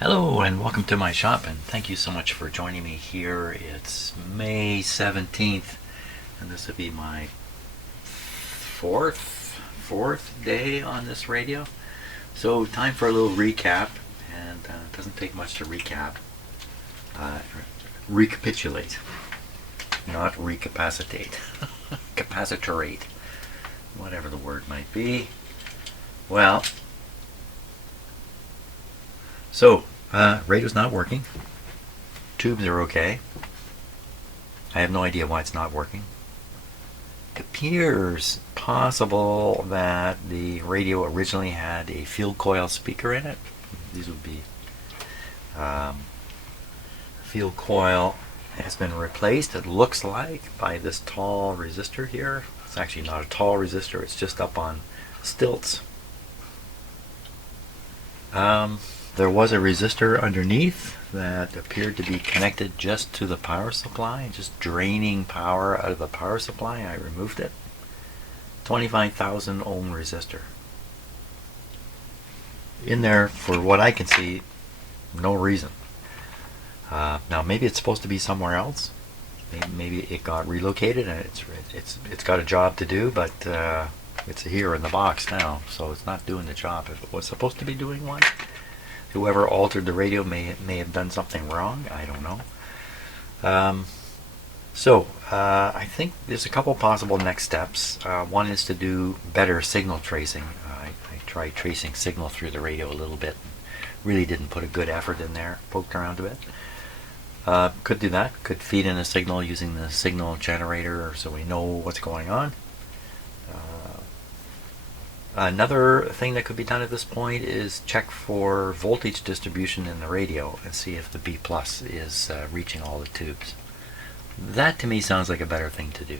Hello and welcome to my shop, and thank you so much for joining me here. It's May 17th and this will be my fourth day on this radio. So time for a little recap, and it doesn't take much to recap. Recapitulate, not recapacitate. Capacitorate, whatever the word might be. Well, so, radio's not working. Tubes are okay. I have no idea why it's not working. It appears possible that the radio originally had a field coil speaker in it. These would be field coil has been replaced, it looks like, by this tall resistor here. It's actually not a tall resistor, it's just up on stilts. There was a resistor underneath that appeared to be connected just to the power supply, just draining power out of the power supply. I removed it. 25,000 ohm resistor. In there, for what I can see, no reason. Now maybe it's supposed to be somewhere else. Maybe it got relocated and it's got a job to do, but it's here in the box now, so it's not doing the job if it was supposed to be doing one. Whoever altered the radio may have done something wrong. I don't know. I think there's a couple possible next steps. One is to do better signal tracing. I tried tracing signal through the radio a little bit. Really didn't put a good effort in there. Poked around a bit. Could do that. Could feed in a signal using the signal generator so we know what's going on. Another thing that could be done at this point is check for voltage distribution in the radio and see if the B plus is reaching all the tubes. That to me sounds like a better thing to do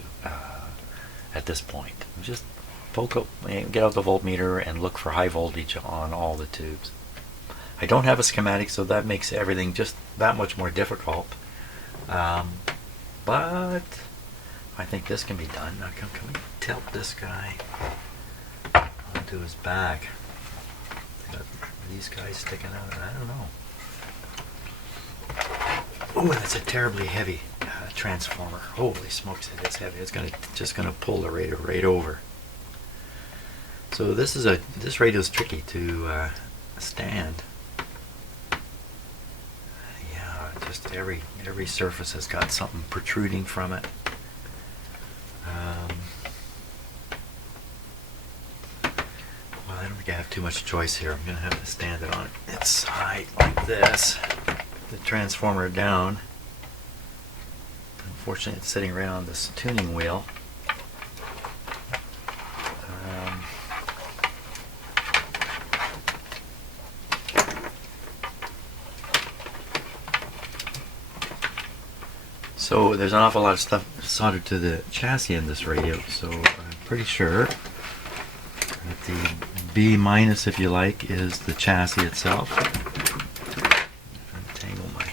at this point. Just get out the voltmeter and look for high voltage on all the tubes. I don't have a schematic, so that makes everything just that much more difficult. But I think this can be done. Now can we tilt this guy onto his back? Got these guys sticking out. I don't know. Oh, that's a terribly heavy transformer. Holy smokes, it's heavy. It's just gonna pull the radio right over. So this radio is tricky to stand. Yeah, just every surface has got something protruding from it. I don't think I have too much choice here. I'm going to have to stand it on its side like this. The transformer down. Unfortunately, it's sitting right on this tuning wheel. So there's an awful lot of stuff soldered to the chassis in this radio, so I'm pretty sure that the B minus, if you like, is the chassis itself. Untangle my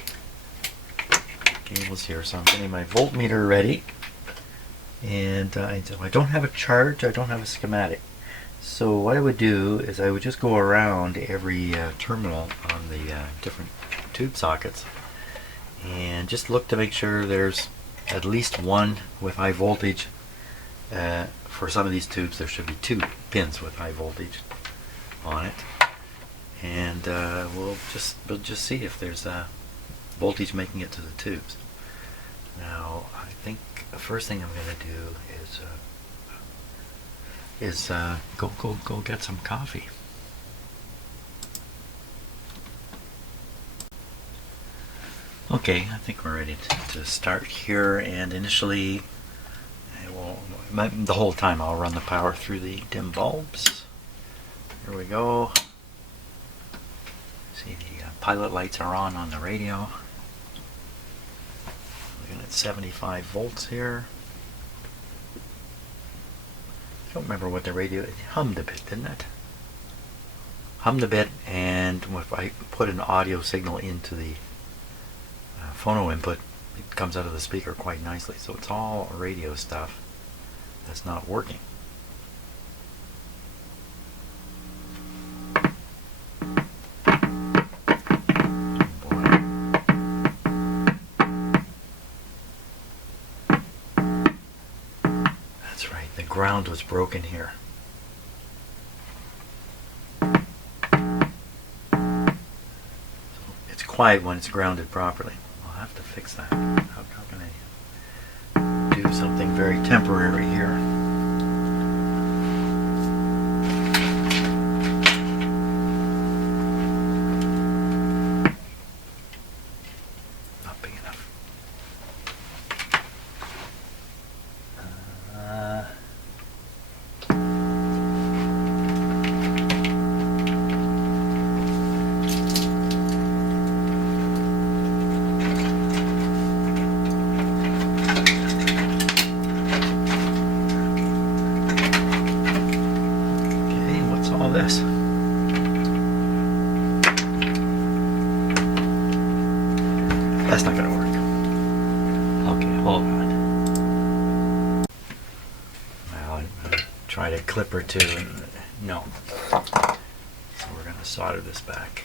cables here, so I'm getting my voltmeter ready. And I don't have a chart, I don't have a schematic. So what I would do is I would just go around every terminal on the different tube sockets and just look to make sure there's at least one with high voltage. For some of these tubes there should be 2 pins with high voltage on it, and we'll just see if there's voltage making it to the tubes. Now I think the first thing I'm going to do is go get some coffee. Okay, I think we're ready to start here, and initially the whole time I'll run the power through the dim bulbs. Here we go. See, the pilot lights are on the radio. Looking at 75 volts here. I don't remember what the radio, it hummed a bit, didn't it? Hummed a bit, and if I put an audio signal into the phono input, it comes out of the speaker quite nicely. So it's all radio stuff that's not working. ground was broken here. It's quiet when it's grounded properly. I'll have to fix that. How can I do something very temporary here? Not big enough. This. That's not going to work. Okay, hold on. Well, I'm going to try to clip or two. And no. So we're going to solder this back.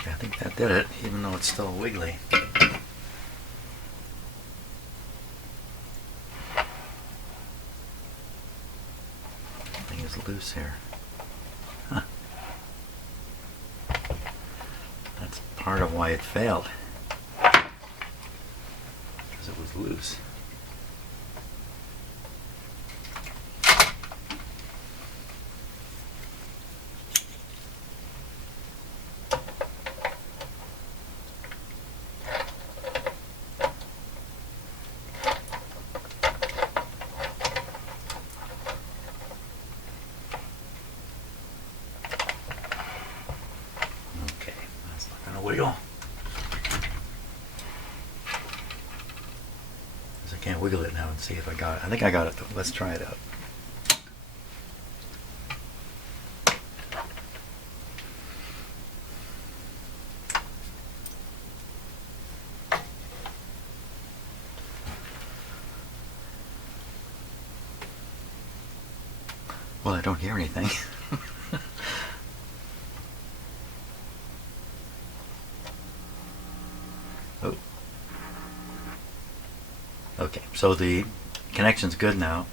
I think that did it, even though it's still wiggly. Thing is loose here. Huh. That's part of why it failed. Because it was loose. Wiggle. Because I can't wiggle it now and see if I got it. I think I got it though. Let's try it out. Well, I don't hear anything. Oh. Okay, so the connection's good now.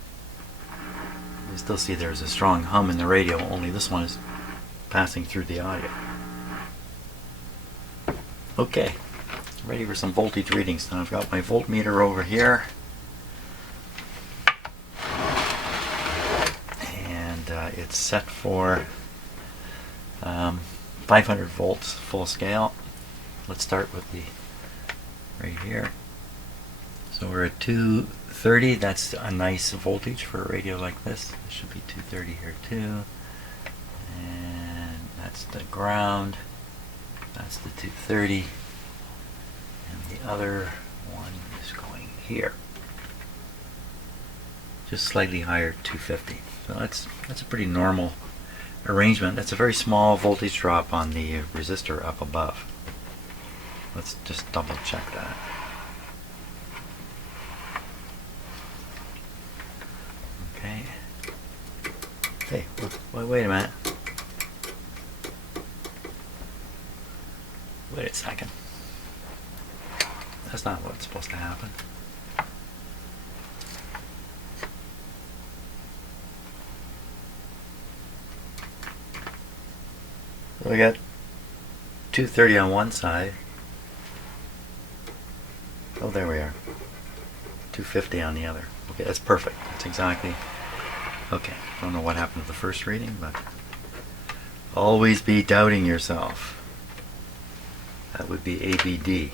You still see there's a strong hum in the radio, only this one is passing through the audio. Okay, ready for some voltage readings. Now I've got my voltmeter over here. And it's set for 500 volts full scale. Let's start with the right here. So we're at 230. That's a nice voltage for a radio like this. It should be 230 here too. And that's the ground. That's the 230. And the other one is going here. Just slightly higher, 250. So that's a pretty normal arrangement. That's a very small voltage drop on the resistor up above. Let's just double check that. Okay. Hey, wait a minute. Wait a second. That's not what's supposed to happen. So we got 230 on one side. Oh, there we are. 250 on the other. Okay, that's perfect. That's exactly. Okay, don't know what happened to the first reading, but always be doubting yourself. That would be ABD.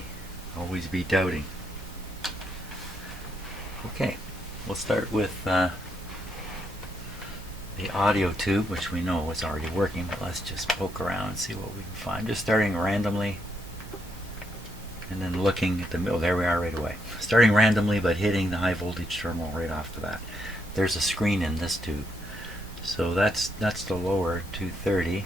Always be doubting. Okay, we'll start with the audio tube, which we know is already working, but let's just poke around and see what we can find. Just starting randomly and then looking at the middle. There we are right away. Starting randomly but hitting the high voltage terminal right off the bat. There's a screen in this tube. So that's the lower 230.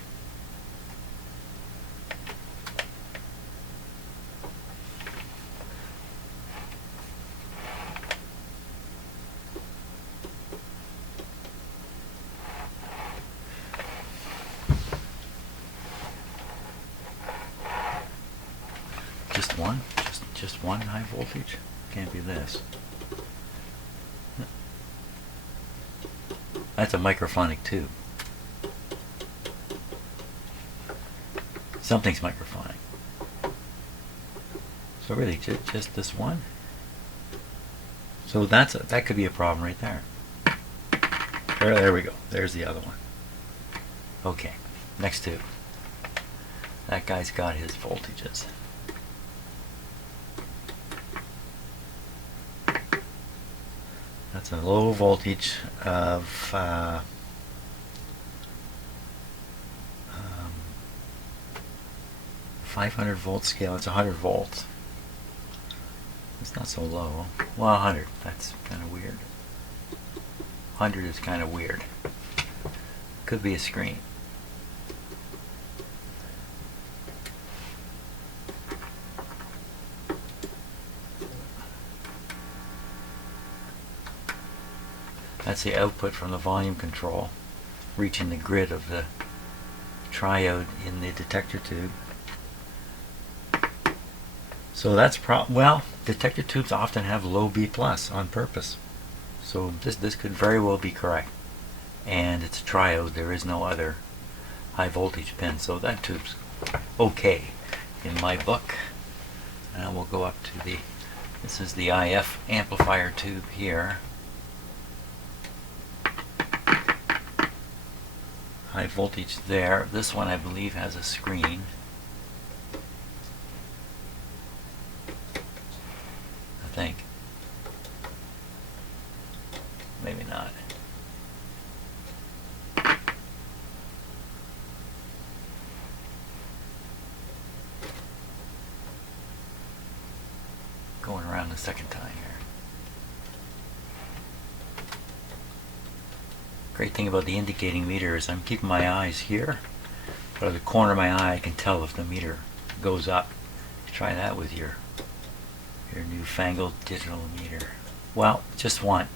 Just one? Just one high voltage? Can't be this. That's a microphonic tube. Something's microphonic. So really, just this one? So that could be a problem right there. There we go. There's the other one. Okay, next tube. That guy's got his voltages. That's a low voltage of 500 volt scale. It's 100 volts. It's not so low. Well, 100. That's kind of weird. 100 is kind of weird. Could be a screen. That's the output from the volume control, reaching the grid of the triode in the detector tube. So that's well, detector tubes often have low B plus on purpose. So this could very well be correct. And it's a triode, there is no other high voltage pin, so that tube's okay in my book. And we'll go up to this is the IF amplifier tube here. High voltage there. This one I believe has a screen. I think. Maybe not. Going around the second time here. Great thing about the indicating meter is I'm keeping my eyes here, but at the corner of my eye I can tell if the meter goes up. Try that with your newfangled digital meter. Well, just one.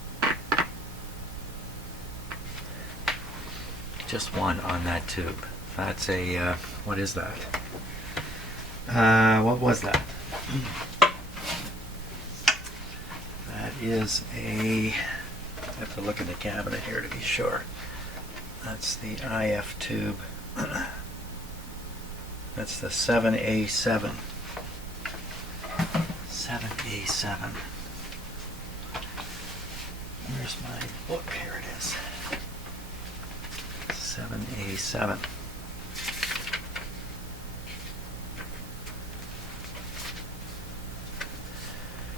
Just one on that tube. That's a, what is that? What was that? That is a, I have to look in the cabinet here to be sure. That's the IF tube. That's the 7A7. 7A7. Where's my book? Here it is. 7A7.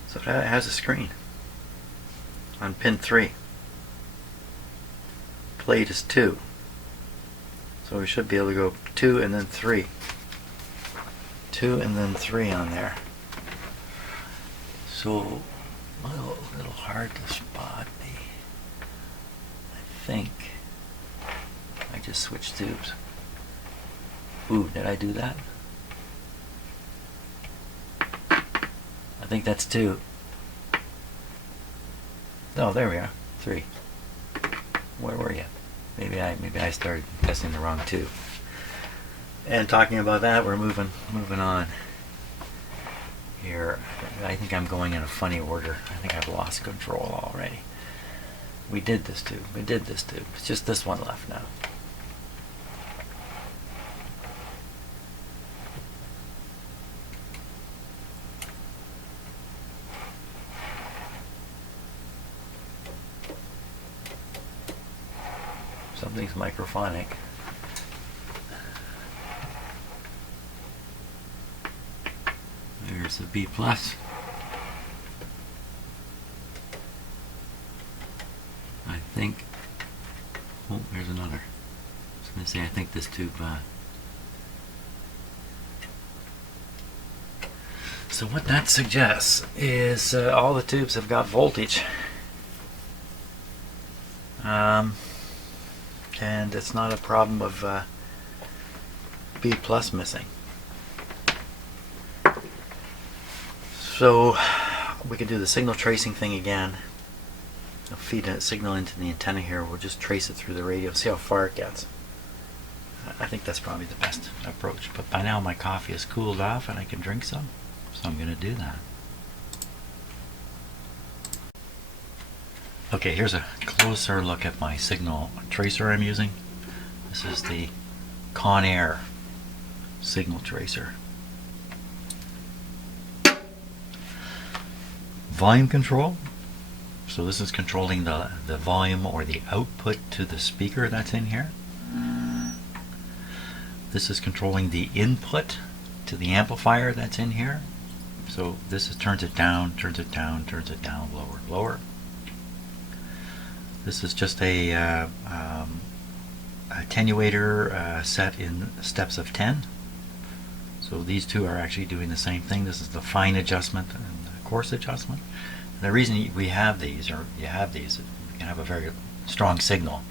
So that has a screen on pin 3. Plate is 2. So we should be able to go 2 and then 3. 2 and then 3 on there. So a little hard to spot I think I just switched tubes. Ooh, did I do that? I think that's 2. Oh, there we are. 3. Where were you? Maybe I started testing the wrong tube. And talking about that, we're moving on. Here, I think I'm going in a funny order. I think I've lost control already. We did this tube. It's just this one left now. Something's microphonic. There's the B plus. I think. Oh, there's another. I was going to say, I think this tube. So what that suggests is all the tubes have got voltage. and it's not a problem of B plus missing. So we can do the signal tracing thing again. I'll feed a signal into the antenna here. We'll just trace it through the radio, see how far it gets. I think that's probably the best approach. But by now my coffee has cooled off and I can drink some, so I'm going to do that. Okay, here's a closer look at my signal tracer I'm using. This is the Conair signal tracer. Volume control. So this is controlling the volume or the output to the speaker that's in here. This is controlling the input to the amplifier that's in here. So this is turns it down, turns it down, turns it down, lower, lower. This is just a attenuator set in steps of 10. So these two are actually doing the same thing. This is the fine adjustment and the coarse adjustment. And the reason we have these, or you have these, you can have a very strong signal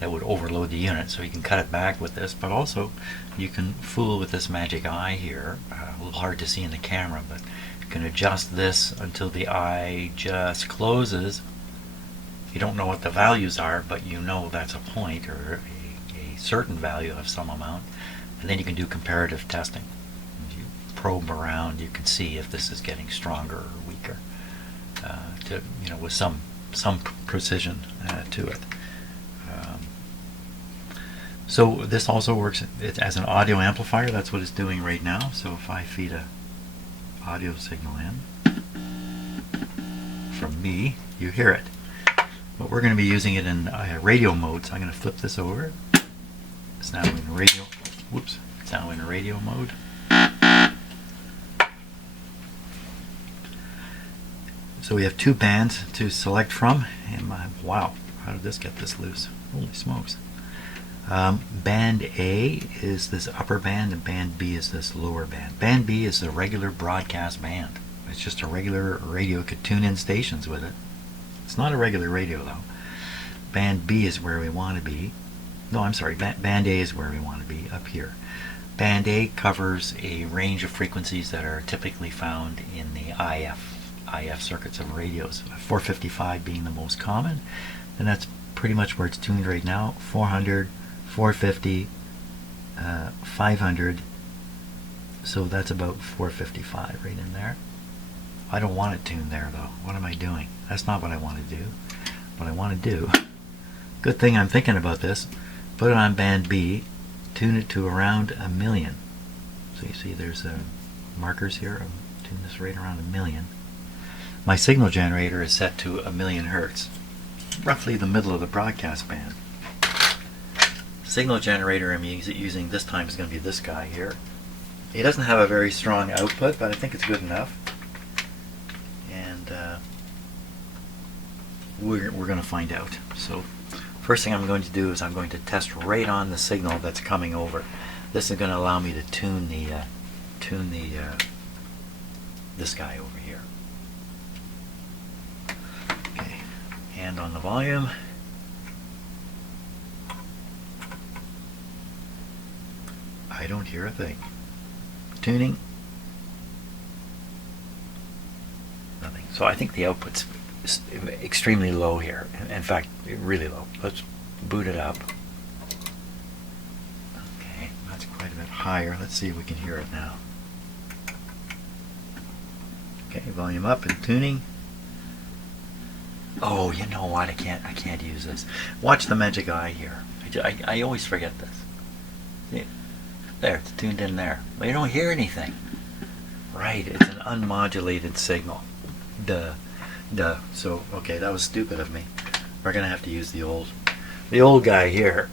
that would overload the unit, so you can cut it back with this, but also you can fool with this magic eye here. A little hard to see in the camera, but you can adjust this until the eye just closes. You don't know what the values are, but you know that's a point or a certain value of some amount, and then you can do comparative testing. As you probe around, you can see if this is getting stronger or weaker, with some precision to it. So this also works as an audio amplifier. That's what it's doing right now. So if I feed a audio signal in from me, you hear it. But we're going to be using it in radio mode. So I'm going to flip this over. It's now in radio. Whoops! It's now in radio mode. So we have two bands to select from. And wow, how did this get this loose? Holy smokes! Band A is this upper band and band B is this lower band. Band B is the regular broadcast band. It's just a regular radio, could tune in stations with it. It's not a regular radio though. Band B is where we want to be. No, I'm sorry, band A is where we want to be, up here. Band A covers a range of frequencies that are typically found in the IF circuits of radios, 455 being the most common, and that's pretty much where it's tuned right now. 400, 450, 500, so that's about 455 right in there. I don't want it tuned there though. What am I doing? That's not what I want to do. What I want to do, good thing I'm thinking about this, put it on band B, tune it to around 1,000,000. So you see there's markers here. I'll tune this right around 1,000,000. My signal generator is set to 1,000,000 hertz, roughly the middle of the broadcast band. Signal generator I'm using this time is going to be this guy here. He doesn't have a very strong output, but I think it's good enough. And we're going to find out. So first thing I'm going to do is I'm going to test right on the signal that's coming over. This is going to allow me to tune this guy over here. Okay, hand on the volume. I don't hear a thing. Tuning. Nothing. So I think the output's extremely low here. In fact, really low. Let's boot it up. Okay, that's quite a bit higher. Let's see if we can hear it now. Okay, volume up and tuning. Oh, you know what? I can't use this. Watch the magic eye here. I always forget this. Yeah. There, it's tuned in there. But you don't hear anything. Right, it's an unmodulated signal. Duh. So, okay, that was stupid of me. We're gonna have to use the old guy here.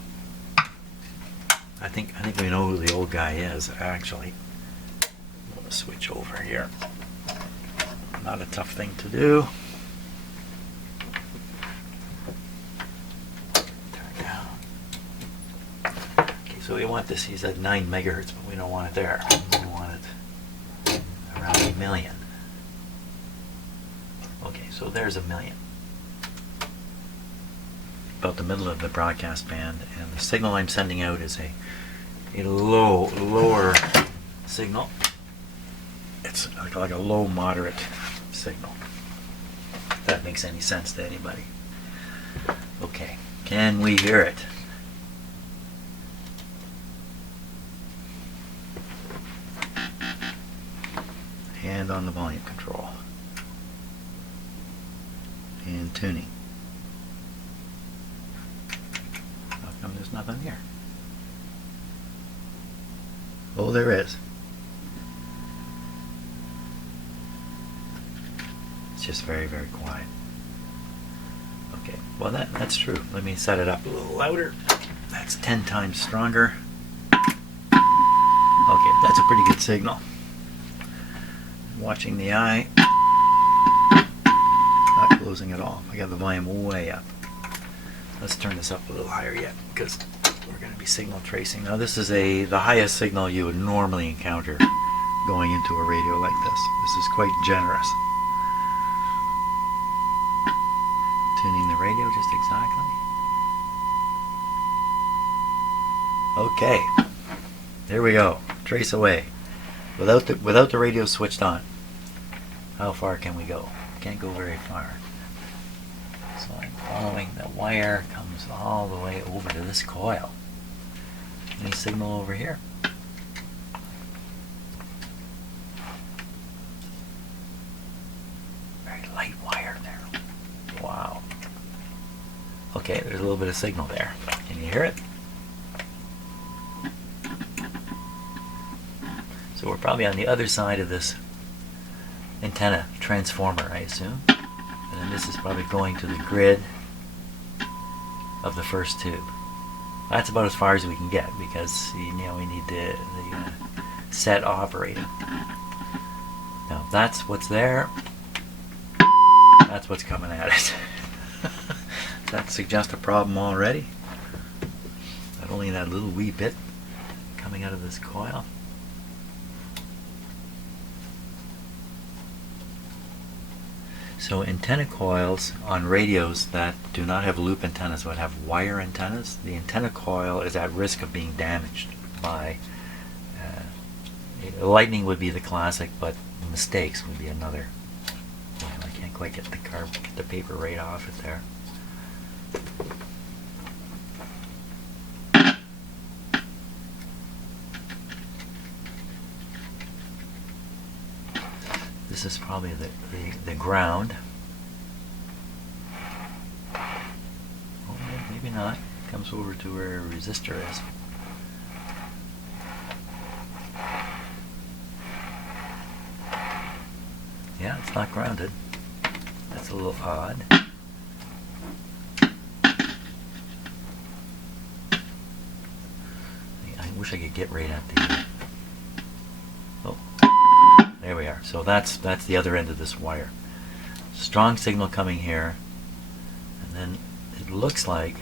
I think we know who the old guy is, actually. I'm gonna switch over here. Not a tough thing to do. So we want this, he's at 9 megahertz, but we don't want it there. We want it around 1,000,000. Okay, so there's 1,000,000. about the middle of the broadcast band, and the signal I'm sending out is a lower signal. It's like a low moderate signal. If that makes any sense to anybody. Okay, can we hear it? Hand on the volume control. And tuning. How come there's nothing here? Oh, there is. It's just very, very quiet. Okay, well that's true. Let me set it up a little louder. That's 10 times stronger. Okay, that's a pretty good signal. Watching the eye. Not closing at all. I got the volume way up. Let's turn this up a little higher yet, because we're going to be signal tracing. Now this is the highest signal you would normally encounter going into a radio like this. This is quite generous. Tuning the radio just exactly. Okay, there we go. Trace away. Without the radio switched on. How far can we go? Can't go very far. So I'm following the wire, comes all the way over to this coil. Any signal over here? Very light wire there. Wow. Okay, there's a little bit of signal there. Can you hear it? So we're probably on the other side of this antenna transformer, I assume. And then this is probably going to the grid of the first tube. That's about as far as we can get, because we need the set operating. Now that's what's there. That's what's coming at it. Does that suggest a problem already? Not only that little wee bit coming out of this coil. So antenna coils on radios that do not have loop antennas but have wire antennas, the antenna coil is at risk of being damaged by lightning would be the classic, but mistakes would be another. Well, I can't quite get the paper right off it there. This is probably the ground. Oh, maybe not. Comes over to where a resistor is. Yeah, it's not grounded. That's a little odd. I wish I could get right at the... Oh. There we are. So that's the other end of this wire. Strong signal coming here, and then it looks like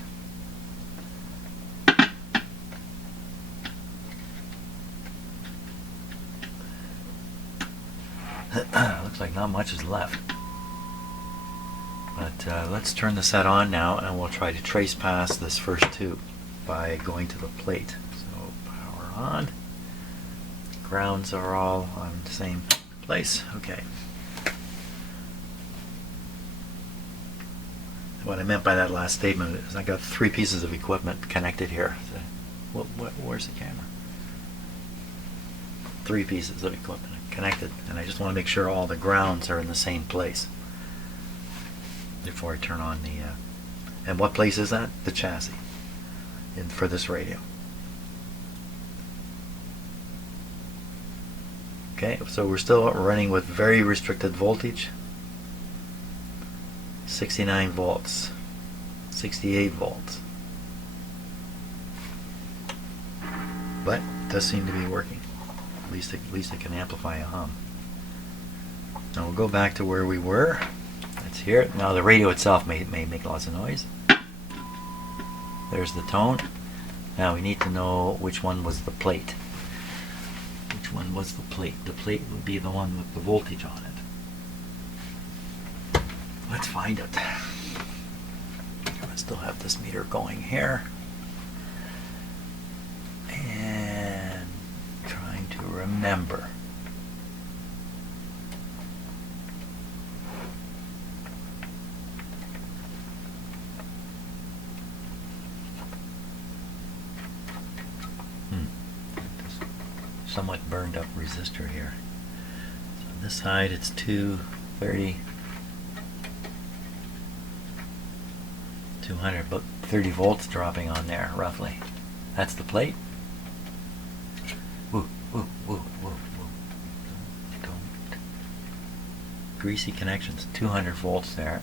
not much is left. But let's turn the set on now, and we'll try to trace past this first tube by going to the plate. So power on. Grounds are all on the same place. Okay. What I meant by that last statement is I got 3 pieces of equipment connected here. So, where's the camera? 3 pieces of equipment connected, and I just want to make sure all the grounds are in the same place before I turn on the... and what place is that? The chassis for this radio. Okay, so we're still running with very restricted voltage. 69 volts, 68 volts. But it does seem to be working. At least it can amplify a hum. Now we'll go back to where we were. Let's hear it. Now the radio itself may make lots of noise. There's the tone. Now we need to know which one was the plate. Which one was the plate? The plate would be the one with the voltage on it. Let's find it. Let's still have this meter going here. And trying to remember. Somewhat burned up resistor here. So on this side it's 230, 200, but 30 volts dropping on there roughly. That's the plate. Woo, woo, woo, woo, woo. Don't. Greasy connections, 200 volts there.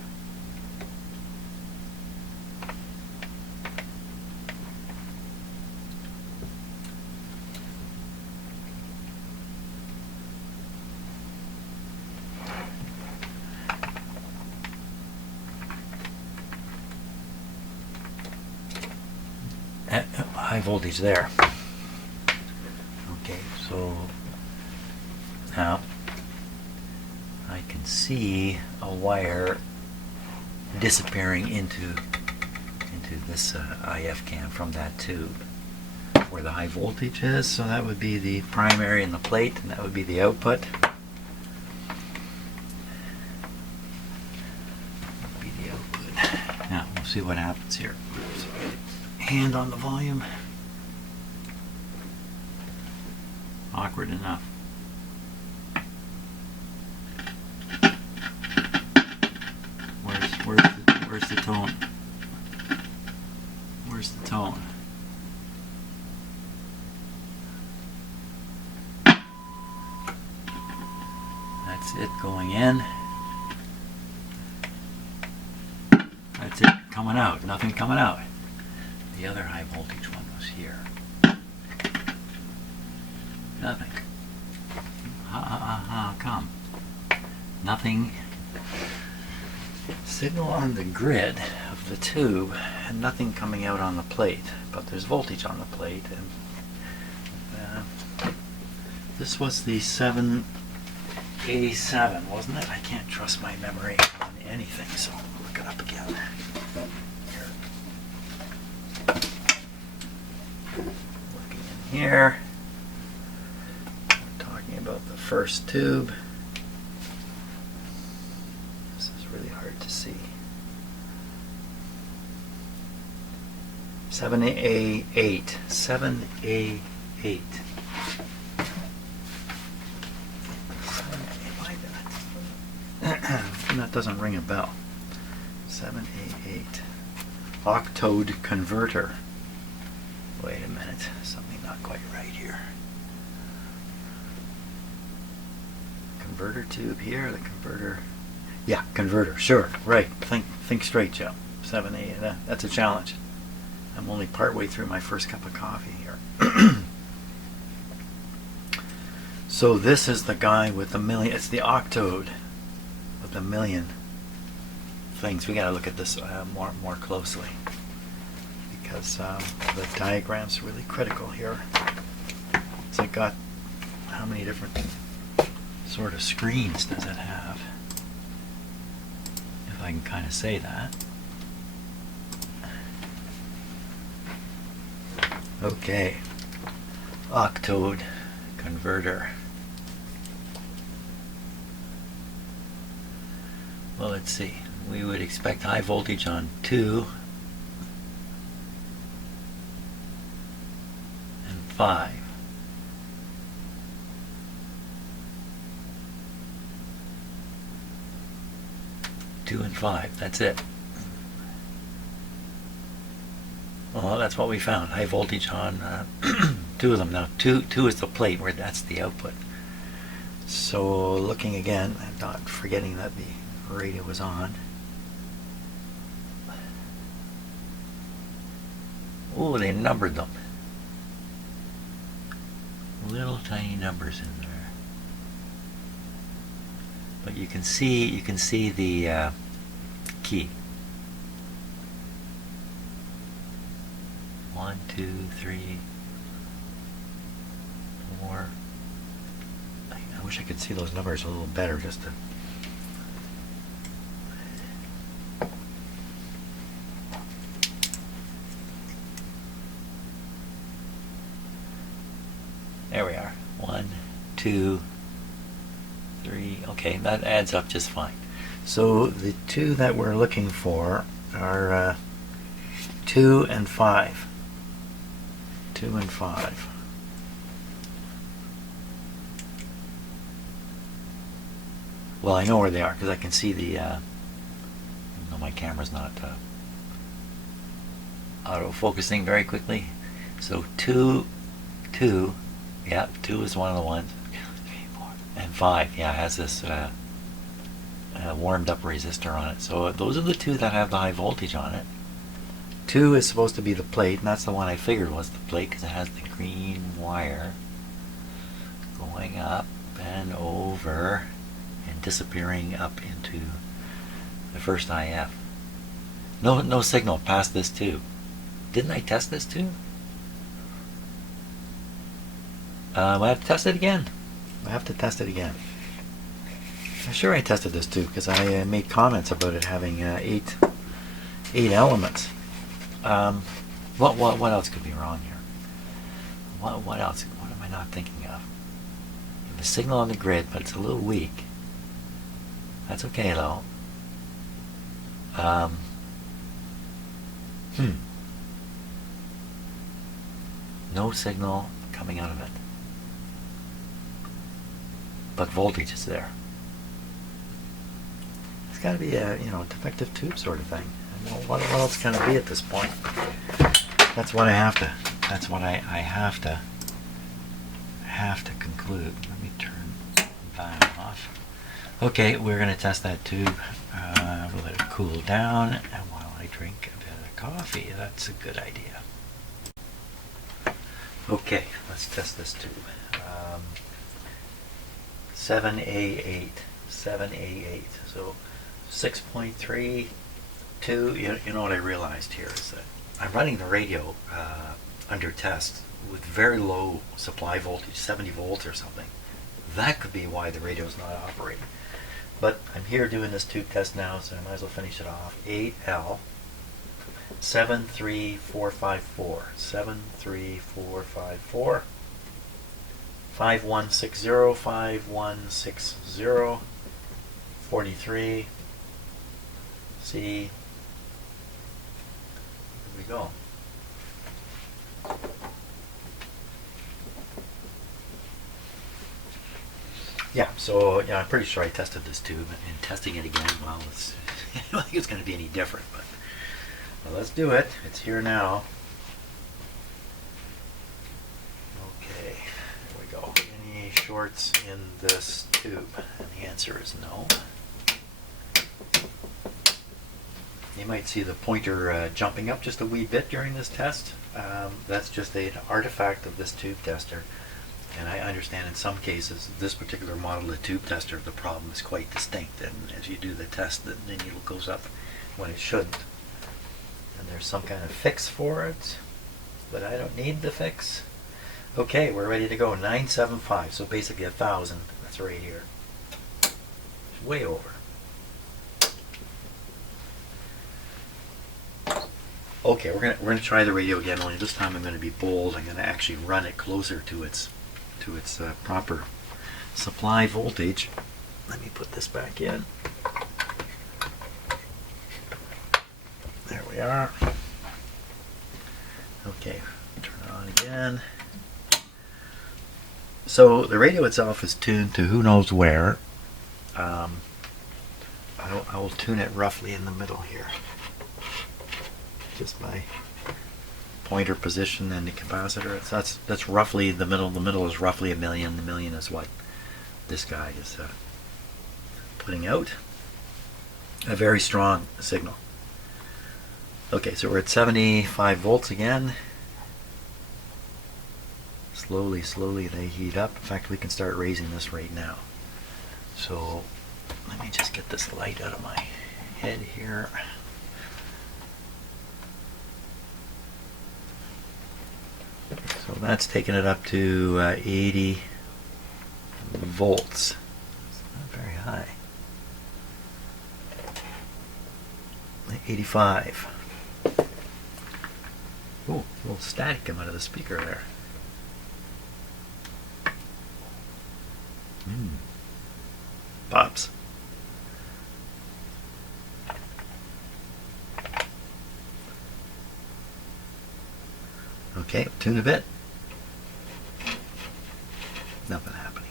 High voltage there. Okay, so now I can see a wire disappearing into this IF cam from that tube where the high voltage is. So that would be the primary and the plate, and that would be the output. Now we'll see what happens here. Hand on the volume. Awkward enough. Where's the tone? Where's the tone? That's it going in. That's it coming out. Nothing coming out. The other high voltage one was here. Nothing. How come? Nothing. Signal on the grid of the tube and nothing coming out on the plate, but there's voltage on the plate. And this was the 7A7, wasn't it? I can't trust my memory on anything, so I'll look it up again. Looking in here, we're talking about the first tube. This is really hard to see. 7A8. 7A8. That doesn't ring a bell. 7A8. Octode converter. Wait a minute, something not quite right here. Converter tube here, the converter. Yeah, converter, sure, right. Think straight, Joe. 7A, that's a challenge. I'm only partway through my first cup of coffee here. So this is the guy with the million, it's the octode with the million things. We gotta look at this more closely, because the diagram's really critical here. It's like got how many different sort of screens does it have? If I can kind of say that. Okay, octode converter. Well, let's see. We would expect high voltage on 2 and 5. Two and 5, that's it. Well, that's what we found. High voltage on 2 of them. Now, 2 is the plate, where that's the output. So, looking again, I'm not forgetting that the radio was on. Oh, they numbered them. Little tiny numbers in there. But you can see the key. 1, 2, 3, 4. I wish I could see those numbers a little better, just to. 2, 3. Okay, that adds up just fine. So the two that we're looking for are 2 and 5. 2 and 5. Well, I know where they are because I can see the. No, my camera's not auto-focusing very quickly. So 2, yeah, 2 is one of the ones. 3, 4, and 5, yeah, has this warmed up resistor on it. So those are the two that have the high voltage on it. 2 is supposed to be the plate, and that's the one I figured was the plate because it has the green wire going up and over and disappearing up into the first IF. No signal past this tube. Didn't I test this tube? I have to test it again. I have to test it again. I'm sure I tested this tube because I made comments about it having 8 elements. What else could be wrong here? What else? What am I not thinking of? The signal on the grid, but it's a little weak. That's okay though. No signal coming out of it, but voltage is there. It's got to be a defective tube sort of thing. Well, what else can it be at this point? That's what I have to. That's what I have to conclude. Let me turn that off. Okay, we're going to test that tube. We'll let it cool down, and while I drink a bit of coffee, that's a good idea. Okay, let's test this tube. 7A8. So 6.32. You know what I realized here is that I'm running the radio under test with very low supply voltage, 70 volts or something. That could be why the radio is not operating. But I'm here doing this tube test now, so I might as well finish it off. 8L 73454. 73454. 5160, 5160, 43. C. Here we go. Yeah, so I'm pretty sure I tested this tube, and testing it again, well, it's, I don't think it's going to be any different, but well, let's do it. It's here now. Okay, here we go. Any shorts in this tube? And the answer is no. You might see the pointer jumping up just a wee bit during this test. That's just an artifact of this tube tester. And I understand in some cases, this particular model of tube tester, the problem is quite distinct. And as you do the test, the needle goes up when it shouldn't. And there's some kind of fix for it, but I don't need the fix. Okay, we're ready to go. 975, so basically 1,000. That's right here. It's way over. Okay, we're gonna try the radio again. Only this time I'm going to be bold. I'm going to actually run it closer to its proper supply voltage. Let me put this back in. There we are. Okay, turn it on again. So the radio itself is tuned to who knows where. I will tune it roughly in the middle here. Just by pointer position and the capacitor. That's roughly the middle. The middle is roughly 1 million. The million is what this guy is putting out. A very strong signal. Okay, so we're at 75 volts again. Slowly they heat up. In fact, we can start raising this right now. So let me just get this light out of my head here. So that's taking it up to 80 volts. It's not very high. 85. Ooh, a little static come out of the speaker there. Pops. Okay, tune a bit. Nothing happening.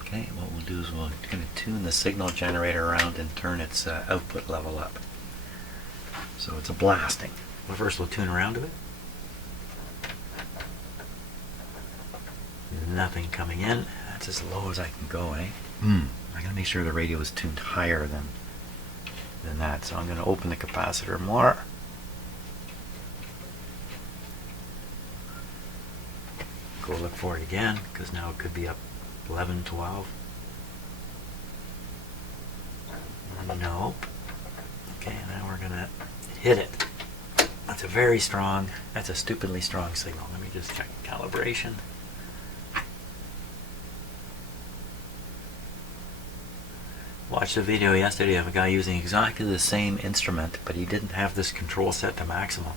Okay, what we'll do is we're going to tune the signal generator around and turn its output level up. So it's a blasting. Well, first we'll tune around a bit. Nothing coming in. That's as low as I can go, eh? I gotta make sure the radio is tuned higher than that. So I'm gonna open the capacitor more. Go look for it again, because now it could be up 11, 12. Nope. Okay, now we're gonna hit it. That's a very strong, that's a stupidly strong signal. Let me just check calibration. Watched a video yesterday of a guy using exactly the same instrument, but he didn't have this control set to maximum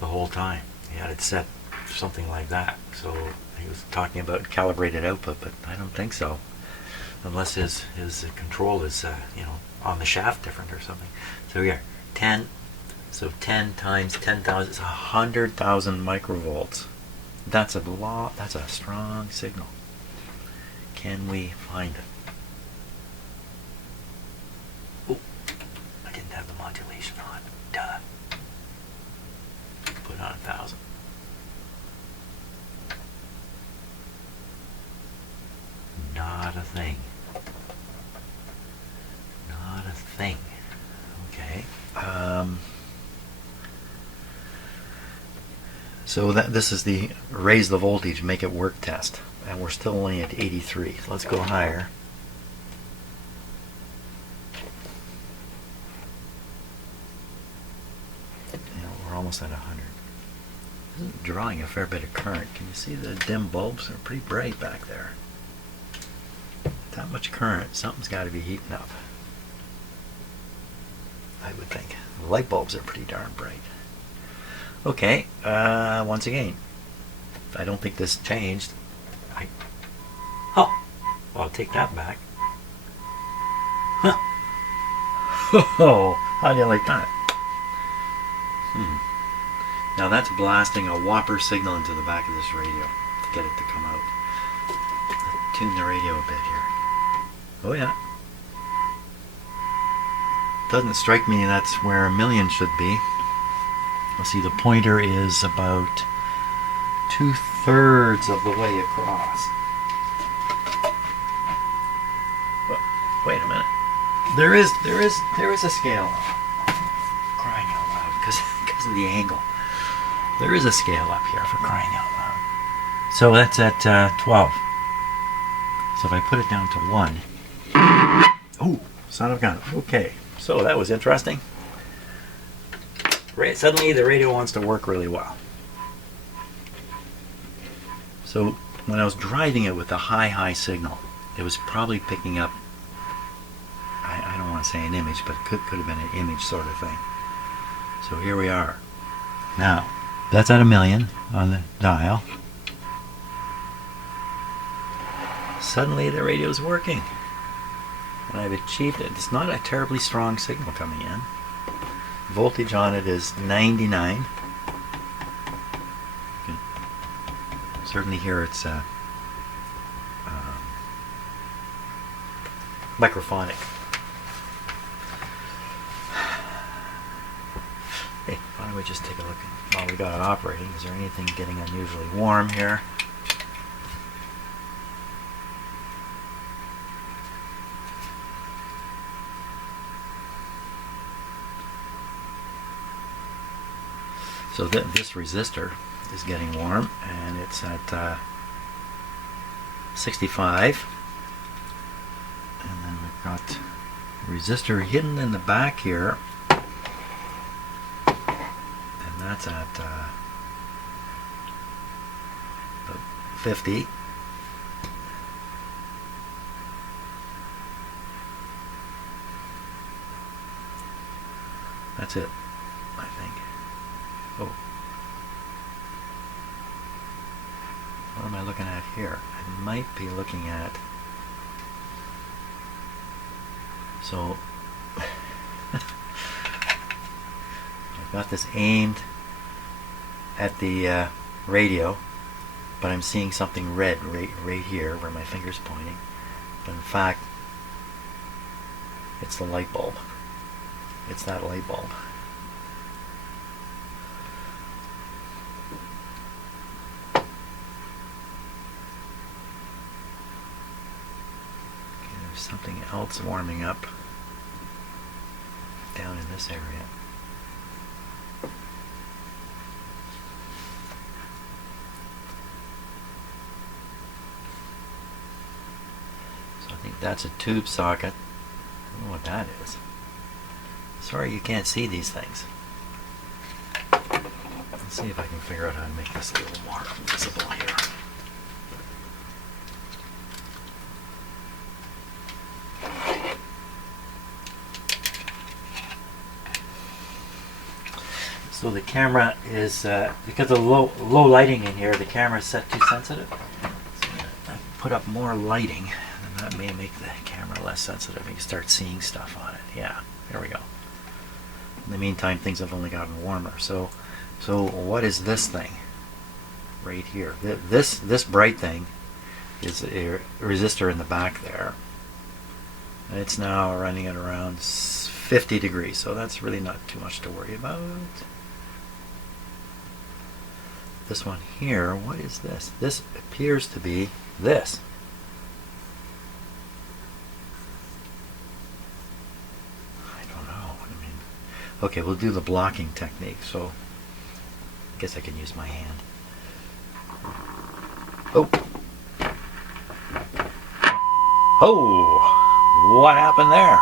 the whole time. He had it set something like that. So he was talking about calibrated output, but I don't think so, unless his control is on the shaft different or something. So here, 10. So 10 times 10,000 is 100,000 microvolts. That's a lot. That's a strong signal. Can we find it? I didn't have the modulation on. Duh. Put it on 1,000. Not a thing. Not a thing. Okay. So this is the raise the voltage, make it work test, and we're still only at 83. So let's go higher. We're almost at 100. This is drawing a fair bit of current. Can you see the dim bulbs? They're pretty bright back there. That much current, something's got to be heating up, I would think. The light bulbs are pretty darn bright. Okay, once again, I don't think this changed. Well, I'll take that back. Huh. Oh, how do you like that? Now that's blasting a whopper signal into the back of this radio to get it to come out. Let's tune the radio a bit here. Oh yeah. Doesn't strike me that's where a million should be. Let's see, the pointer is about 2/3 of the way across. Wait a minute. There is a scale. Crying out loud, because of the angle. There is a scale up here, for crying out loud. So that's at 12. So if I put it down to 1. Oh, son of a gun. Okay, so that was interesting. Suddenly the radio wants to work really well. So when I was driving it with a high signal, it was probably picking up, I don't want to say an image, but it could have been an image sort of thing. So here we are. Now, that's at 1,000,000 on the dial. Suddenly the radio is working. And I've achieved it. It's not a terribly strong signal coming in. Voltage on it is 99. You can certainly hear it's microphonic. Hey, why don't we just take a look while we got it operating? Is there anything getting unusually warm here? So this resistor is getting warm, and it's at 65. And then we've got resistor hidden in the back here, and that's at about 50. That's it, I think. here. I might be looking at, so I've got this aimed at the radio, but I'm seeing something red right here where my finger's pointing. But in fact, it's the light bulb. It's that light bulb. Okay, there's something else warming up down in this area. So I think that's a tube socket. I don't know what that is. Sorry you can't see these things. Let's see if I can figure out how to make this a little more visible here. So the camera is, because of low lighting in here, the camera is set too sensitive. So I put up more lighting, and that may make the camera less sensitive. You can start seeing stuff on it. Yeah, there we go. In the meantime, things have only gotten warmer. So what is this thing right here? This bright thing is a resistor in the back there. And it's now running at around 50 degrees, so that's really not too much to worry about. This one here, what is this? This appears to be this. I don't know. I mean, okay, we'll do the blocking technique. So I guess I can use my hand. Oh. Oh, what happened there?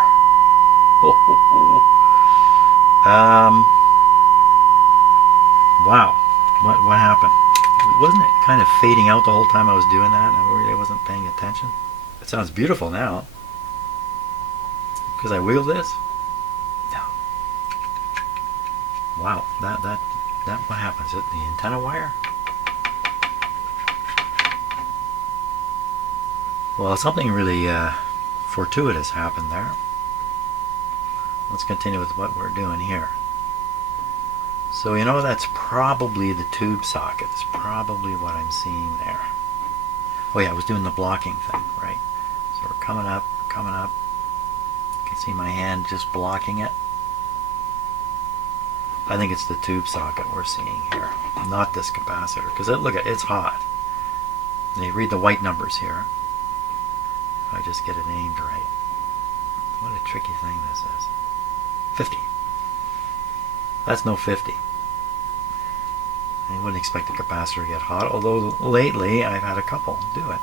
Wow. What happened? Wasn't it kind of fading out the whole time I was doing that? I really wasn't paying attention. It sounds beautiful now. Because I wheeled this? No. Wow. That what happens? Is it the antenna wire? Well, something really fortuitous happened there. Let's continue with what we're doing here. So you know that's probably the tube socket. It's probably what I'm seeing there. Oh yeah, I was doing the blocking thing, right? So we're coming up, coming up. You can see my hand just blocking it. I think it's the tube socket we're seeing here, not this capacitor. Because look at it's hot. And you read the white numbers here. If I just get it aimed right. What a tricky thing this is. 50. That's no 50. I wouldn't expect a capacitor to get hot, although lately I've had a couple do it.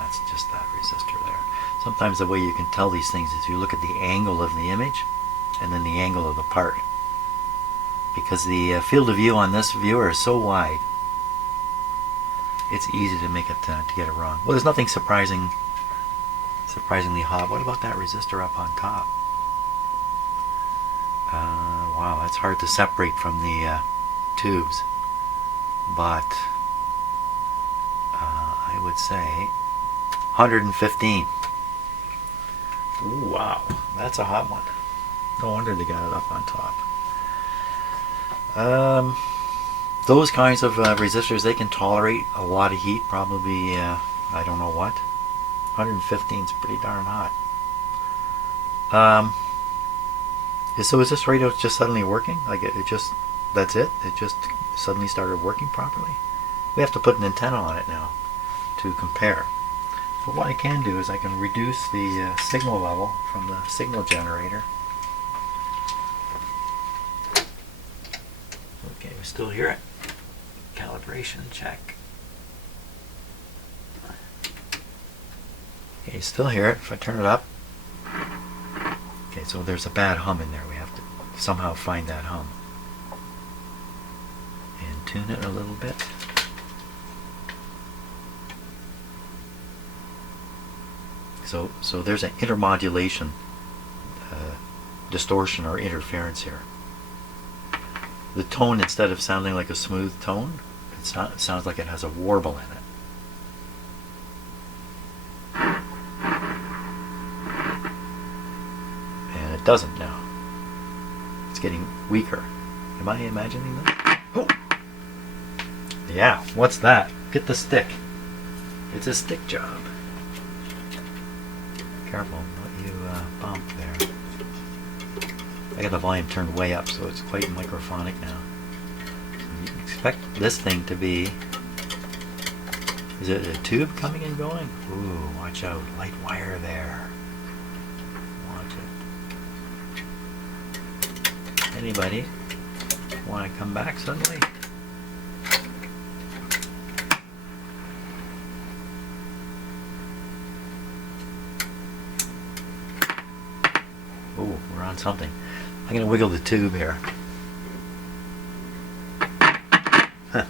That's just that resistor there. Sometimes the way you can tell these things is you look at the angle of the image and then the angle of the part. Because the field of view on this viewer is so wide, it's easy to make it to get it wrong. Well, there's nothing surprisingly hot. What about that resistor up on top? Wow, that's hard to separate from the tubes. But I would say 115. Ooh, wow, that's a hot one. No wonder they got it up on top. Those kinds of resistors, they can tolerate a lot of heat, probably, I don't know what. 115 is pretty darn hot. So is this radio just suddenly working? Like it just, that's it? It just suddenly started working properly? We have to put an antenna on it now to compare. But what I can do is I can reduce the signal level from the signal generator. Okay, we still hear it. Calibration check. Okay, you still hear it. If I turn it up. Okay, so there's a bad hum in there. We have to somehow find that hum. And tune it a little bit. So there's an intermodulation distortion or interference here. The tone, instead of sounding like a smooth tone, it sounds like it has a warble in it. And it doesn't now. It's getting weaker. Am I imagining that? Oh! Yeah, what's that? Get the stick. It's a stick job. Careful, don't you bump there. I got the volume turned way up, so it's quite microphonic now. So you expect this thing to be... Is it a tube coming and going? Ooh, watch out. Light wire there. Watch it. Anybody want to come back suddenly? Oh, we're on something. I'm going to wiggle the tube here. Huh.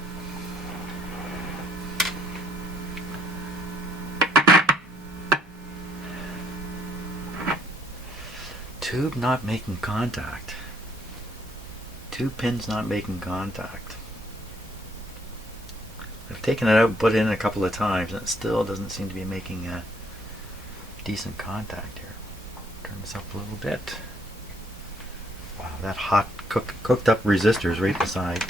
Tube not making contact. Two pins not making contact. I've taken it out and put it in a couple of times and it still doesn't seem to be making a decent contact here. Turn this up a little bit. Wow, that hot cooked up resistor is right beside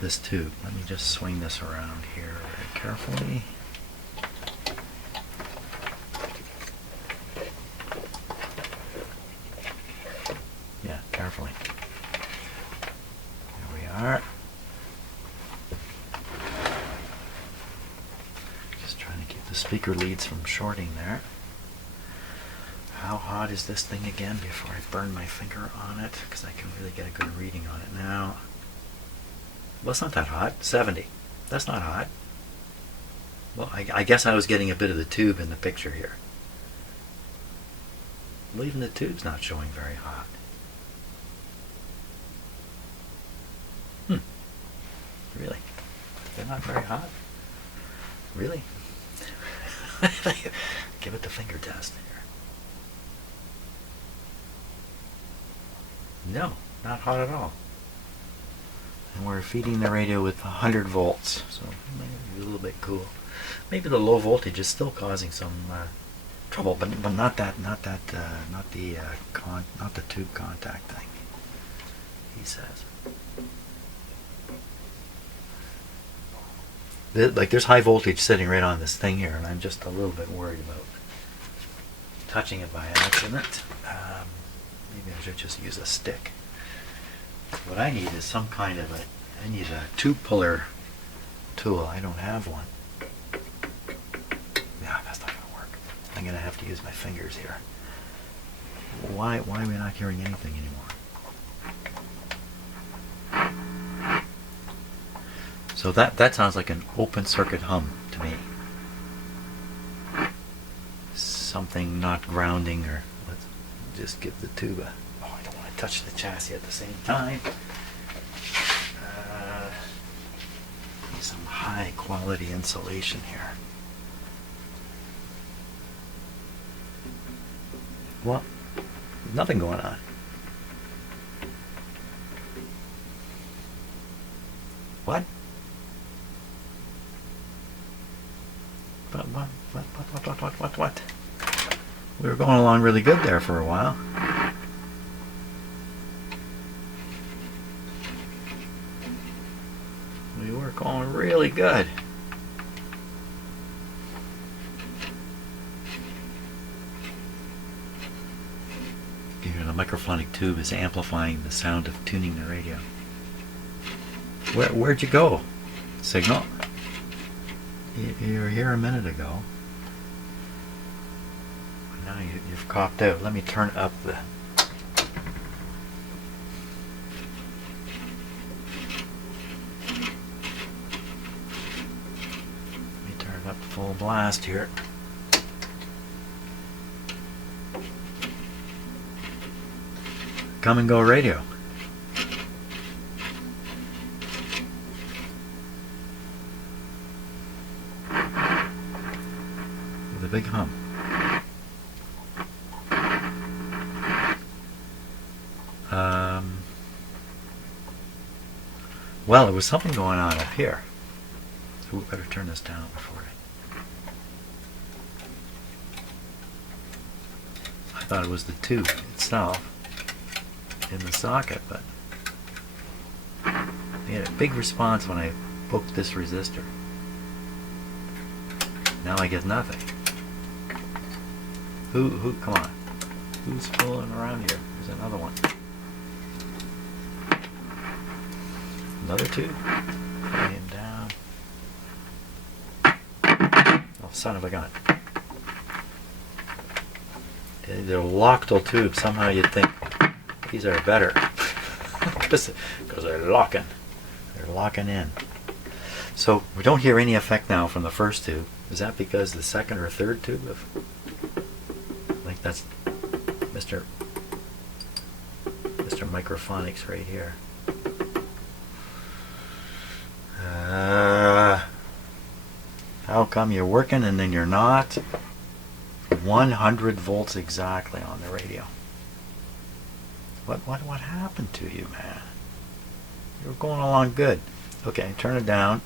this tube. Let me just swing this around here very carefully. Yeah, carefully. There we are. Just trying to keep the speaker leads from shorting there. How hot is this thing again before I burn my finger on it? Because I can really get a good reading on it now. Well, it's not that hot. 70. That's not hot. Well, I guess I was getting a bit of the tube in the picture here. Well, even the tube's not showing very hot. Really? They're not very hot? Really? Give it the finger test here. No, not hot at all. And we're feeding the radio with 100 volts, so maybe a little bit cool. Maybe the low voltage is still causing some trouble, but not the tube contact thing. He says. Like there's high voltage sitting right on this thing here, and I'm just a little bit worried about touching it by accident. Maybe I should just use a stick. What I need is some kind of I need a tube puller tool. I don't have one. Yeah, that's not going to work. I'm going to have to use my fingers here. Why are we not hearing anything anymore? So that sounds like an open circuit hum to me. Something not grounding, or let's just give the tube a... Oh, I don't want to touch the chassis at the same time. Some high quality insulation here. Well, nothing going on. What? What? We were going along really good there for a while. We were going really good. Here, the microphonic tube is amplifying the sound of tuning the radio. Where'd you go? Signal? You were here a minute ago. Now you've copped out. Let me turn up the... Let me turn it up full blast here. Come and go radio. With a big hum. Well, there was something going on up here. So we better turn this down before I thought it was the tube itself in the socket, but we had a big response when I booked this resistor. Now I get nothing. Who, come on. Who's fooling around here? There's another one. Another tube. Volume down. Oh, son of a gun. They're locked tubes. Somehow you'd think these are better. Because they're locking. They're locking in. So we don't hear any effect now from the first tube. Is that because the second or third tube of... I think that's Mr. Microphonics right here. How come you're working and then you're not? 100 volts exactly on the radio. What happened to you, man? You were going along good. Okay, turn it down.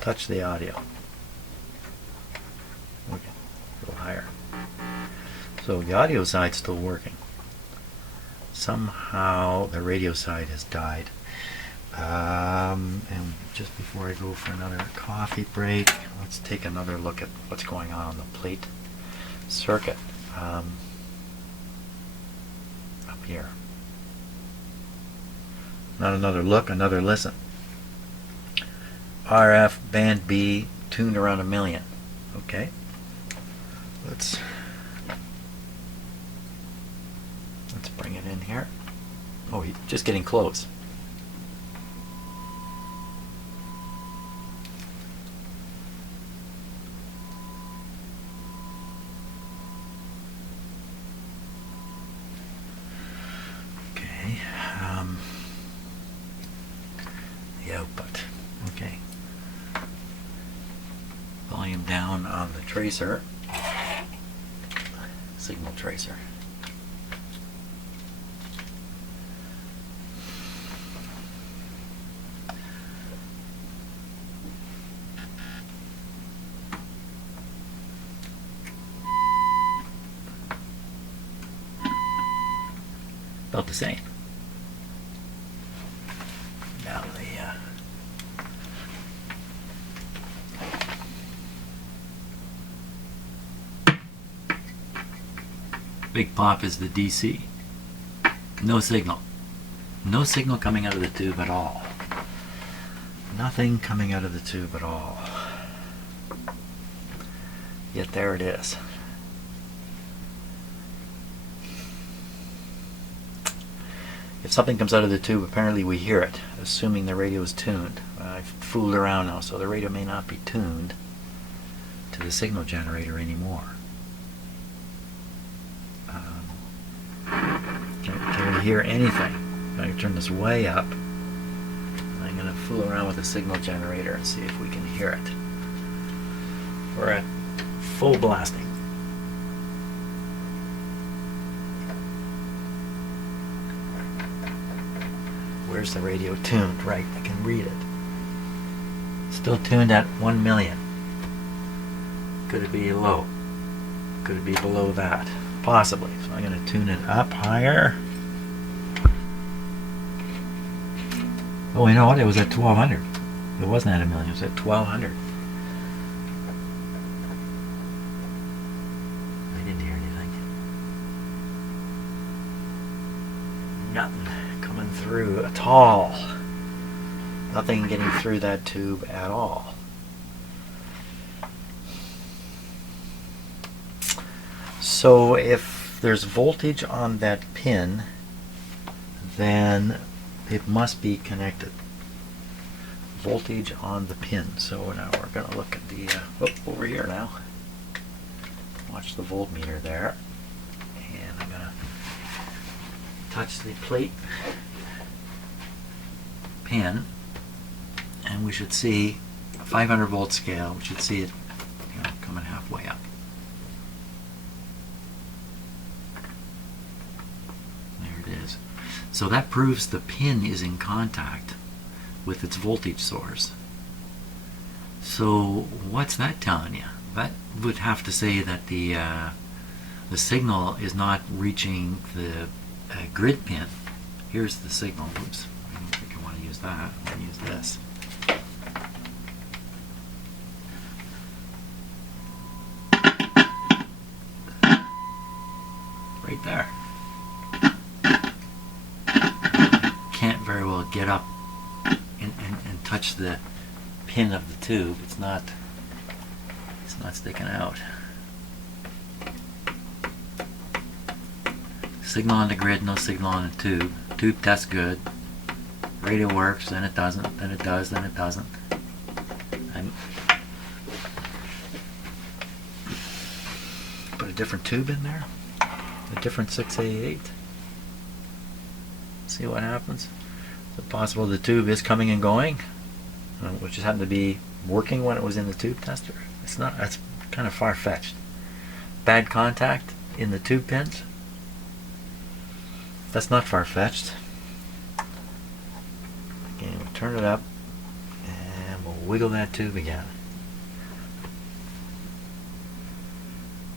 Touch the audio. Okay, a little higher. So the audio side's still working. Somehow the radio side has died. And just before I go for another coffee break, let's take another look at what's going on the plate circuit up here. Not another look, another listen. RF band B tuned around 1 million. Okay, let's bring it in here. Oh, he's just getting close. Okay, the output. Okay, volume down on the tracer, signal tracer. About the same. Now the big pop is the DC. No signal. No signal coming out of the tube at all. Nothing coming out of the tube at all. Yet there it is. If something comes out of the tube, apparently we hear it, assuming the radio is tuned. I've fooled around now, so the radio may not be tuned to the signal generator anymore. Can we hear anything? I'm going to turn this way up. I'm going to fool around with the signal generator and see if we can hear it. We're at full blasting. Where's the radio tuned? Right, I can read it. Still tuned at 1 million. Could it be low? Could it be below that? Possibly. So I'm going to tune it up higher. Oh, you know what? It was at 1200. It wasn't at 1 million. It was at 1200. I didn't hear anything. Nothing coming through at all. Nothing getting through that tube at all. So if there's voltage on that pin, then it must be connected. Voltage on the pin. So now we're going to look at the over here now. Watch the voltmeter there, and I'm going to touch the plate pin, and we should see a 500 volt scale. We should see it, coming halfway up. There it is. So that proves the pin is in contact with its voltage source. So what's that telling you? That would have to say that the signal is not reaching the grid pin. Here's the signal. Oops, I don't think I want to use that. I want to use this. Right there. Can't very well get up and touch the pin of the tube. It's not sticking out. Signal on the grid, no signal on the tube. Tube test good. Radio works, then it doesn't, then it does, then it doesn't. And put a different tube in there. A different 688. See what happens. Is it possible the tube is coming and going, which just happened to be working when it was in the tube tester? It's not. That's kind of far-fetched. Bad contact in the tube pins. That's not far-fetched. Okay, we'll turn it up and we'll wiggle that tube again.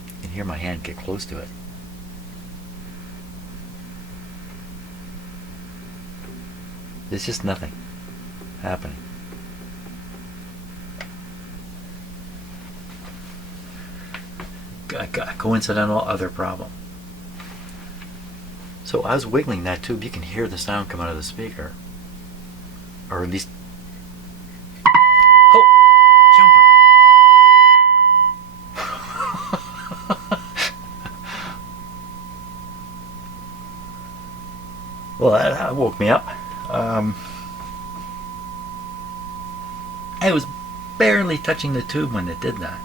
You can hear my hand get close to it. There's just nothing happening. A coincidental other problem. So I was wiggling that tube. You can hear the sound come out of the speaker, or at least. Oh, jumper! Well, that woke me up. I was barely touching the tube when it did that.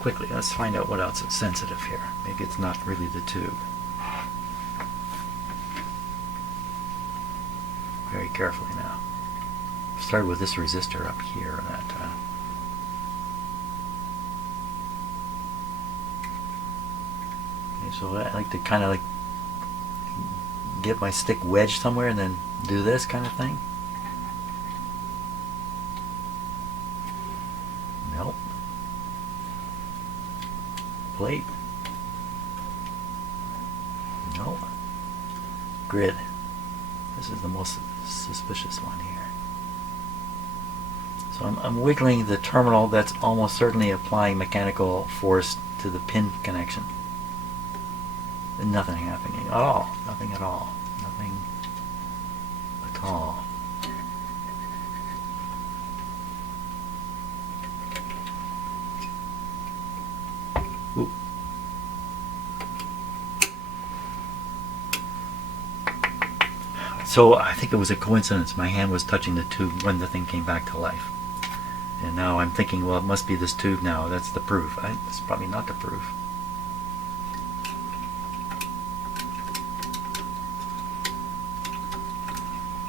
Quickly, let's find out what else is sensitive here. Maybe it's not really the tube. Very carefully now. Start with this resistor up here. Okay, so I like to kind of like get my stick wedged somewhere and then do this kind of thing. Nope. Plate. Nope. Grid. This is the most suspicious one here. So I'm wiggling the terminal that's almost certainly applying mechanical force to the pin connection. And nothing happening at all. Nothing at all. Nothing at all. Ooh. So I think it was a coincidence. My hand was touching the tube when the thing came back to life. And now I'm thinking, well, it must be this tube now. That's the proof. It's probably not the proof.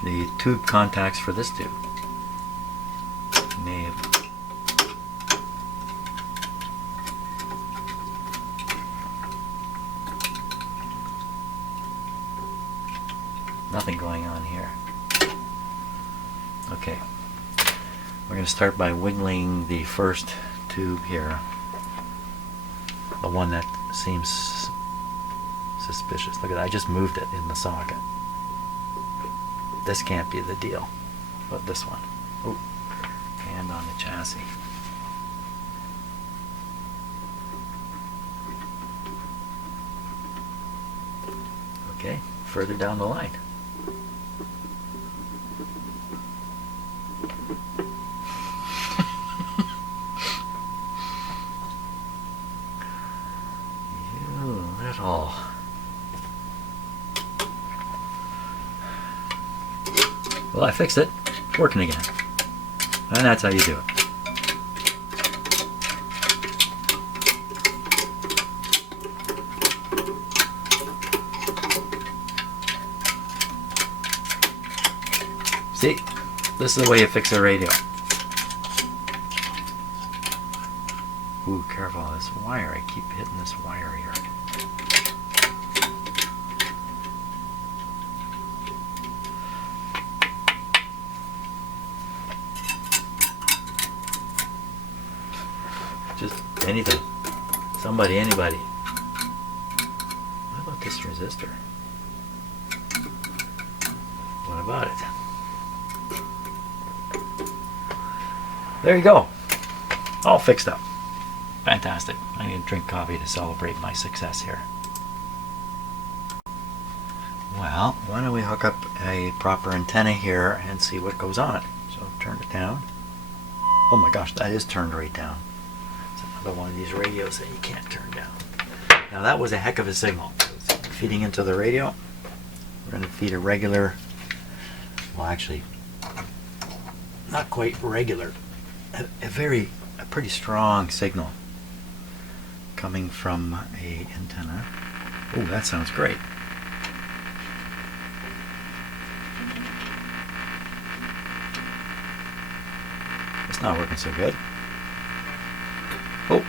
The tube contacts for this tube may have. Nothing going on here. Okay. We're going to start by wiggling the first tube here. The one that seems suspicious. Look at that. I just moved it in the socket. This can't be the deal. But this one. Oh, hand on the chassis. Okay, further down the line. All. Well, I fixed it. It's working again. And that's how you do it. See? This is the way you fix a radio. Ooh, careful. This wire. I keep hitting this wire here. Anything. Somebody, anybody. What about this resistor? What about it? There you go. All fixed up. Fantastic. I need to drink coffee to celebrate my success here. Well, why don't we hook up a proper antenna here and see what goes on. So turn it down. Oh my gosh, that is turned right down. It's another one of these radios that you can't turn down. Now that was a heck of a signal. It's feeding into the radio. We're going to feed a regular, well actually, not quite regular, a pretty strong signal coming from a antenna. Oh, that sounds great. It's not working so good. Oh.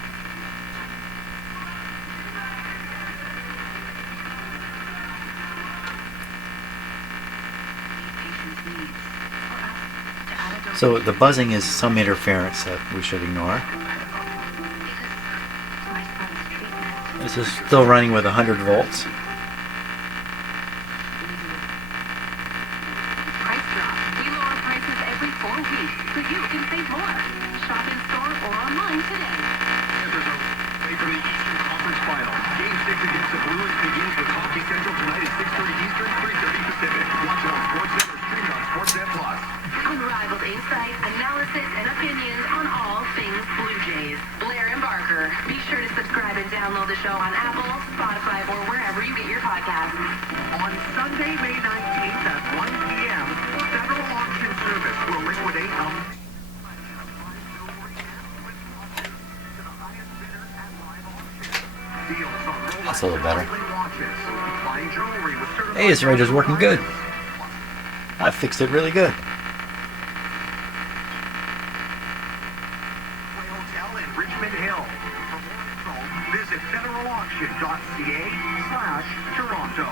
So the buzzing is some interference that we should ignore. This is still running with 100 volts. Price drop. We lower prices every 4 weeks so you can save more. Shop in store or online today. Away from the Eastern Conference Final. Game 6 against the Blues begins with Hockey Central tonight at 6:30 Eastern, 3:30 Pacific. Watch it on SportsNet or stream it on SportsNet Plus. Unrivaled insight, analysis, and opinions on all things Blue Jays. Blair and Barker. Be sure to subscribe and download the show on Apple, Spotify, or wherever you get your podcasts. On Sunday, May 19th at 1 p.m., Federal Auction Service will liquidate That's a little better. Hey, this radio's working good. I fixed it really good. Hotel in Richmond Hill. Visit federalauction.ca/Toronto.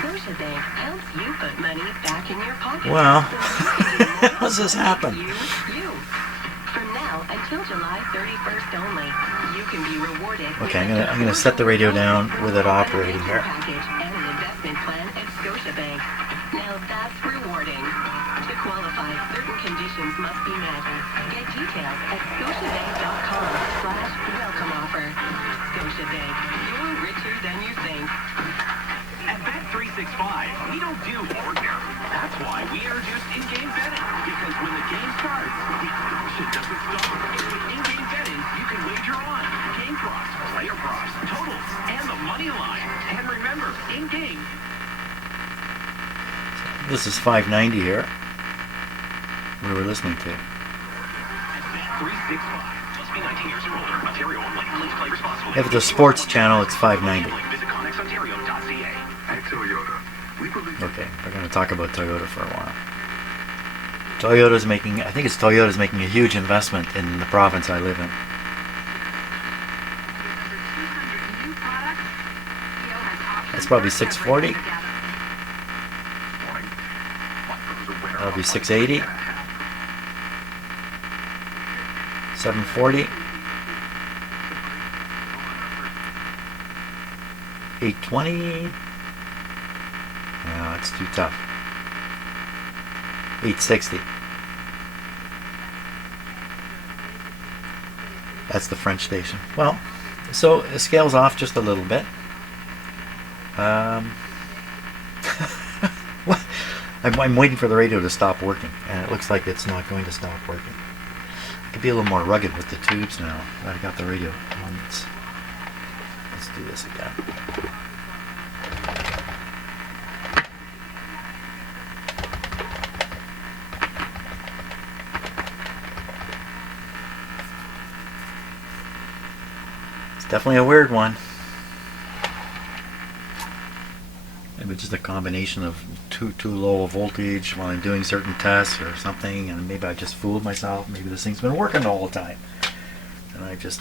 Scotiabank helps you put money back in your pocket. Well, how does this happen? You. From now until July 31st only, you can be rewarded. Okay, I'm gonna set the radio down with it operating here. Package and an investment plan at Scotiabank. Now that's rewarding. To qualify, certain conditions must be met. Get details at scotiabank.com/welcome offer. Scotiabank, you're richer than you think. At Bet365, we don't do ordinary. That's why we introduced in-game betting. Because when the game starts, the action doesn't stop. With in-game betting, you can wager on game props, player props, totals, and the money line. And remember, in-game. This is 590 here. We were listening to. At Bet365, must be 19 years or older. Ontario only. Please play responsibly. If it's a sports channel, it's 590. Visit ConnexOntario.ca. At Toyota, we believe. Okay, we're going to talk about Toyota for a while. Toyota's making, I think it's Toyota's making a huge investment in the province I live in. That's probably 640. That'll be 680. 740. 820. No, it's too tough. 860. That's the French station. Well, so it scales off just a little bit. I'm waiting for the radio to stop working, and it looks like it's not going to stop working. I could be a little more rugged with the tubes now. I got the radio on. Let's do this again. It's definitely a weird one. Maybe just a combination of too low a voltage while I'm doing certain tests or something, and maybe I just fooled myself. Maybe this thing's been working all the time, and I'm just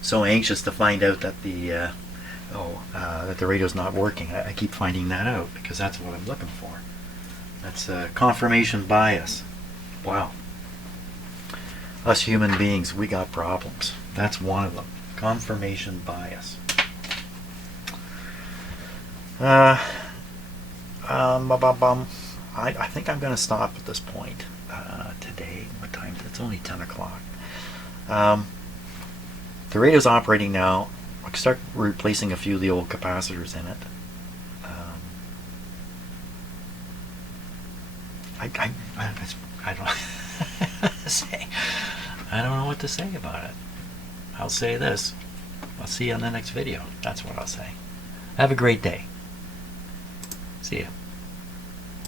so anxious to find out that the radio's not working. I keep finding that out because that's what I'm looking for. That's confirmation bias. Wow. Us human beings, we got problems. That's one of them. Confirmation bias. I think I'm going to stop at this point today. What time? It's only 10 o'clock. The radio's operating now. I can start replacing a few of the old capacitors in it. I don't say. I don't know what to say about it. I'll say this. I'll see you on the next video. That's what I'll say. Have a great day. See ya.